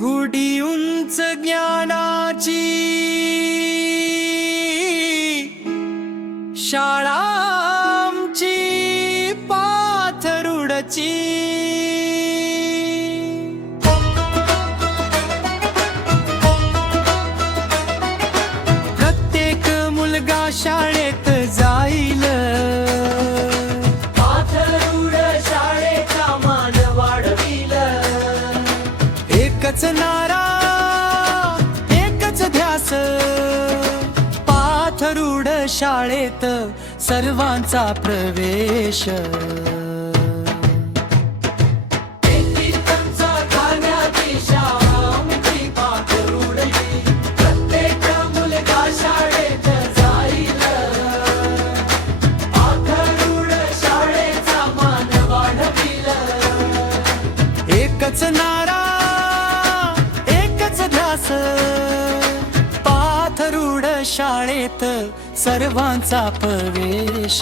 गुढी उंच ज्ञानाची शाळा आमची पाथरुडची। प्रत्येक मुलगा शाळेत जाईल, पाथरुड शाळेचा मान वाढविल। एकच नारा एकच ध्यास, पाथरुड शाळेत सर्वांचा प्रवेश। प्रत्येक मुलगा शाळेत जाईल, पाथरुड शाळेचा मान वाढविल। एकच नारा एकच ध्यास, पाथरुड शाळेत सर्वांचा प्रवेश।